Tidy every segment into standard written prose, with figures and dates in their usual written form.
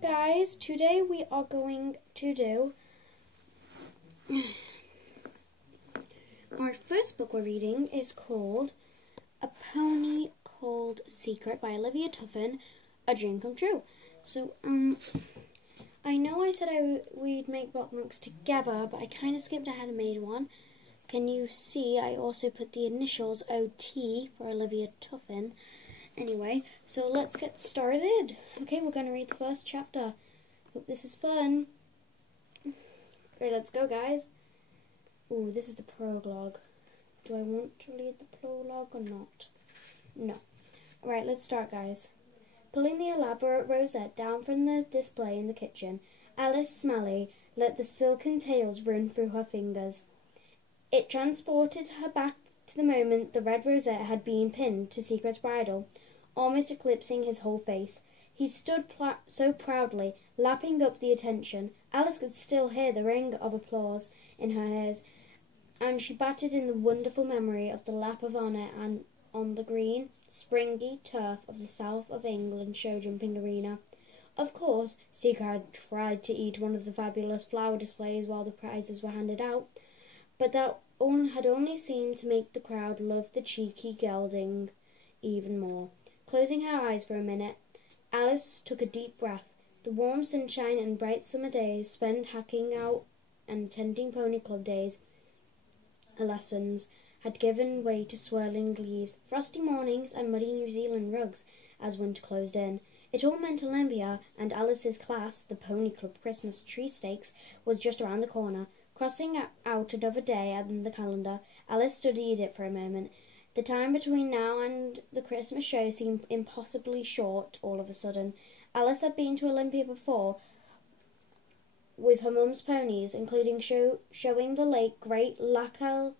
guys, today we are going to do our first book we're reading is called A Pony Called Secret by Olivia Tuffin, A Dream Come True. So, I know I said we'd make bookmarks together, but I kind of skipped ahead and made one. Can you see I also put the initials OT for Olivia Tuffin. Anyway, so let's get started. Okay, we're going to read the first chapter. Hope this is fun. Okay, let's go, guys. Ooh, this is the prologue. Do I want to read the prologue or not? No. Alright, let's start, guys. Pulling the elaborate rosette down from the display in the kitchen, Alice Smalley let the silken tails run through her fingers. It transported her back to the moment the red rosette had been pinned to Secret's bridle, almost eclipsing his whole face. He stood so proudly, lapping up the attention. Alice could still hear the ring of applause in her ears, and she batted in the wonderful memory of the lap of honour and on the green, springy turf of the South of England show-jumping arena. Of course, Secret had tried to eat one of the fabulous flower displays while the prizes were handed out, but that had only seemed to make the crowd love the cheeky gelding even more. Closing her eyes for a minute, Alice took a deep breath. The warm sunshine and bright summer days spent hacking out and attending pony club days lessons had given way to swirling leaves, frosty mornings and muddy New Zealand rugs as winter closed in. It all meant Olympia, and Alice's class, the Pony Club Christmas Tree Stakes, was just around the corner. Crossing out another day in the calendar, Alice studied it for a moment. The time between now and the Christmas show seemed impossibly short all of a sudden. Alice had been to Olympia before with her mum's ponies, including showing the late Great Lachlan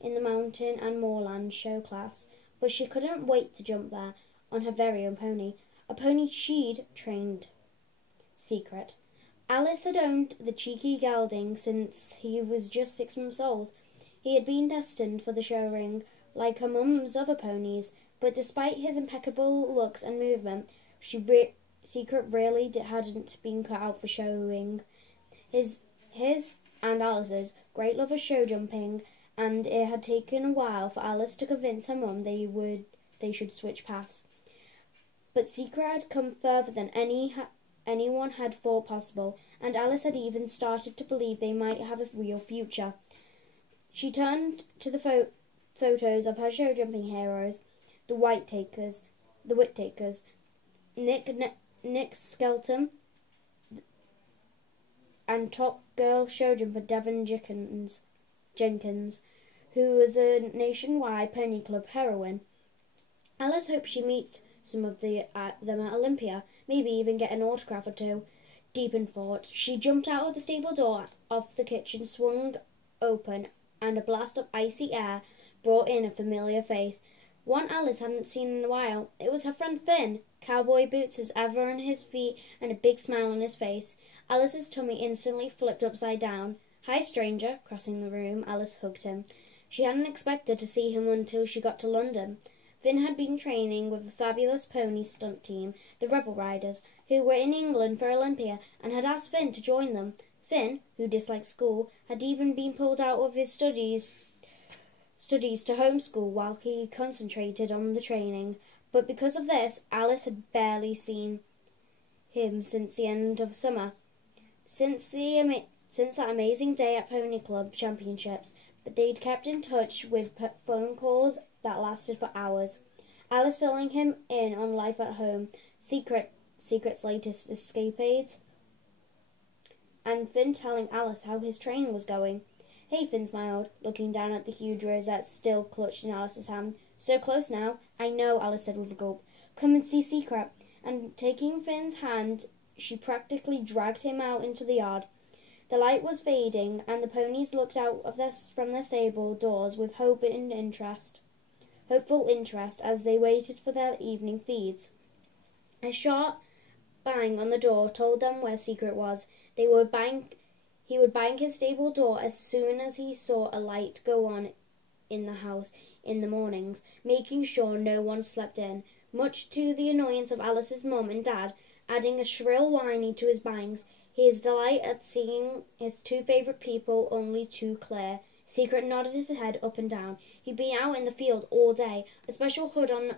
in the mountain and moorland show class, but she couldn't wait to jump there on her very own pony, a pony she'd trained. Secret. Alice had owned the cheeky gelding since he was just 6 months old. He had been destined for the show ring, like her mum's other ponies, but despite his impeccable looks and movement, Secret really hadn't been cut out for showing. His and Alice's great love of show jumping, and it had taken a while for Alice to convince her mum they should switch paths. But Secret had come further than anyone had thought possible, and Alice had even started to believe they might have a real future. She turned to the photos of her show-jumping heroes, the Whittakers, Nick Skelton, and top girl show-jumper Devon Jenkins, who was a nationwide pony club heroine. Alice hoped she meets some of them at Olympia, maybe even get an autograph or two. Deep in thought, she jumped out of the stable door of the kitchen, swung open, and a blast of icy air brought in a familiar face, one Alice hadn't seen in a while. It was her friend Finn, cowboy boots as ever on his feet and a big smile on his face. Alice's tummy instantly flipped upside down. "Hi, stranger." Crossing the room, Alice hugged him. She hadn't expected to see him until she got to London. Finn had been training with a fabulous pony stunt team, the Rebel Riders, who were in England for Olympia, and had asked Finn to join them. Finn, who disliked school, had even been pulled out of his studies to homeschool while he concentrated on the training. But because of this, Alice had barely seen him since the end of summer, since that amazing day at Pony Club Championships. But they'd kept in touch with phone calls that lasted for hours. Alice filling him in on life at home, Secret's latest escapades, and Finn telling Alice how his training was going. "Hey," Finn smiled, looking down at the huge rosette still clutched in Alice's hand. "So close now." "I know," Alice said with a gulp. "Come and see Secret." And taking Finn's hand, she practically dragged him out into the yard. The light was fading, and the ponies looked out from their stable doors with hopeful interest as they waited for their evening feeds. A sharp bang on the door told them where Secret was. He would bang his stable door as soon as he saw a light go on in the house in the mornings, making sure no one slept in. Much to the annoyance of Alice's mum and dad, adding a shrill whiny to his bangs. His delight at seeing his two favourite people only too clear. Secret nodded his head up and down. He'd been out in the field all day, a special hood on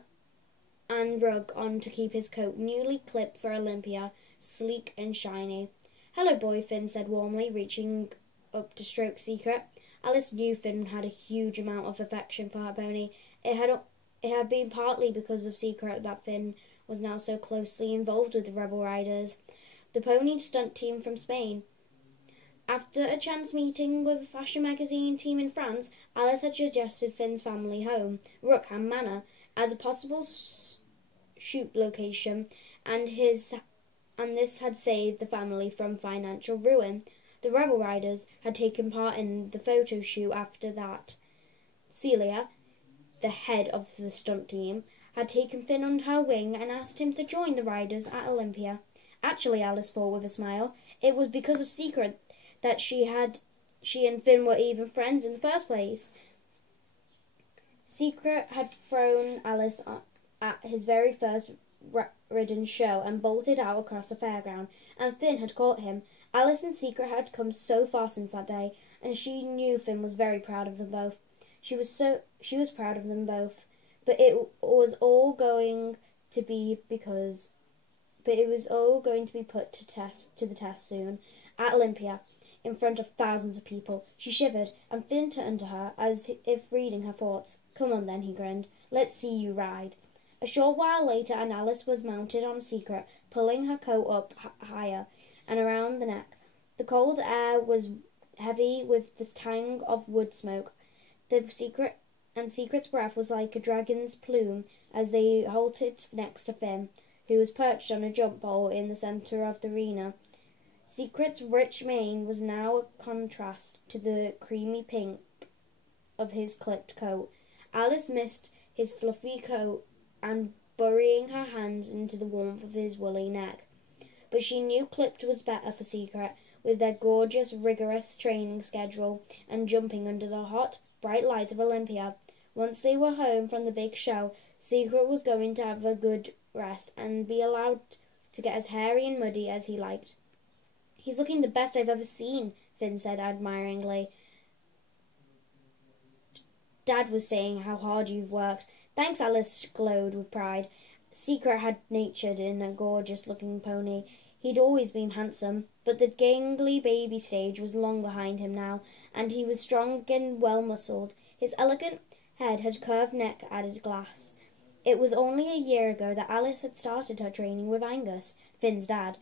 and rug on to keep his coat newly clipped for Olympia, sleek and shiny. "Hello, boy," Finn said warmly, reaching up to stroke Secret. Alice knew Finn had a huge amount of affection for her pony. It had been partly because of Secret that Finn was now so closely involved with the Rebel Riders, the pony stunt team from Spain. After a chance meeting with a fashion magazine team in France, Alice had suggested Finn's family home, Rookham Manor, as a possible shoot location, and this had saved the family from financial ruin. The Rebel Riders had taken part in the photo shoot after that. Celia, the head of the stunt team, had taken Finn under her wing and asked him to join the riders at Olympia. Actually, Alice thought with a smile, it was because of Secret that she and Finn were even friends in the first place. Secret had thrown Alice at his very first ridden show and bolted out across the fairground, and Finn had caught him. Alice and Secret had come so far since that day, and she knew Finn was very proud of them both. She was proud of them both, but it was all going to be put to the test soon at Olympia, in front of thousands of people. She shivered, and Finn turned to her as if reading her thoughts. "Come on then," he grinned. "Let's see you ride." A short while later, and Alice was mounted on Secret, pulling her coat up higher and around the neck. The cold air was heavy with the tang of wood smoke. Secret's breath was like a dragon's plume as they halted next to Finn, who was perched on a jump pole in the centre of the arena. Secret's rich mane was now a contrast to the creamy pink of his clipped coat. Alice missed his fluffy coat and burying her hands into the warmth of his woolly neck. But she knew clipped was better for Secret, with their gorgeous, rigorous training schedule and jumping under the hot, bright lights of Olympia. Once they were home from the big show, Secret was going to have a good rest and be allowed to get as hairy and muddy as he liked. "He's looking the best I've ever seen," Finn said admiringly. "Dad was saying how hard you've worked." "Thanks," Alice glowed with pride. Secret had natured in a gorgeous-looking pony. He'd always been handsome, but the gangly baby stage was long behind him now, and he was strong and well-muscled. His elegant head had curved neck added glass. It was only a year ago that Alice had started her training with Angus, Finn's dad.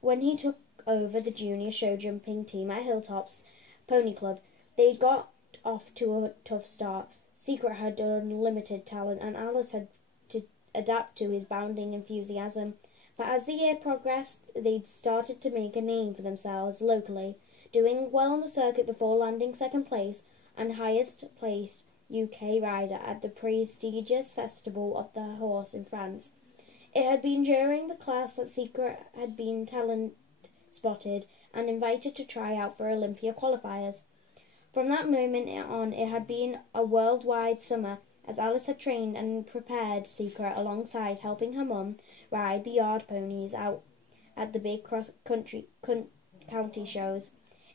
When he took over the junior show jumping team at Hilltops Pony Club, they'd got off to a tough start. Secret had unlimited talent, and Alice had to adapt to his bounding enthusiasm. But as the year progressed, they'd started to make a name for themselves locally, doing well on the circuit before landing second place and highest placed UK rider at the prestigious Festival of the Horse in France. It had been during the class that Secret had been talent spotted and invited to try out for Olympia qualifiers. From that moment on, it had been a worldwide summer, as Alice had trained and prepared Secret alongside helping her mum ride the yard ponies out at the big county shows.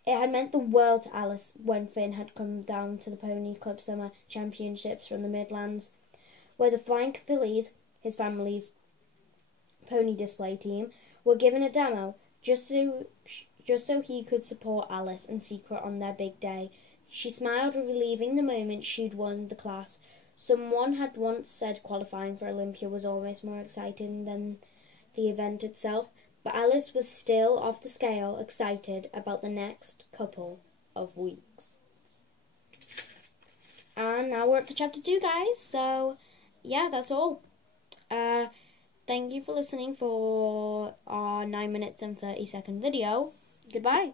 It had meant the world to Alice when Finn had come down to the Pony Club Summer Championships from the Midlands, where the Flying Fillies, his family's pony display team, were given a demo just so he could support Alice and Secret on their big day. She smiled, relieving the moment she'd won the class. Someone had once said qualifying for Olympia was almost more exciting than the event itself, but Alice was still off the scale excited about the next couple of weeks. And now we're up to chapter 2, guys, so yeah, that's all. Thank you for listening for our 9 minutes and 30-second video. Goodbye.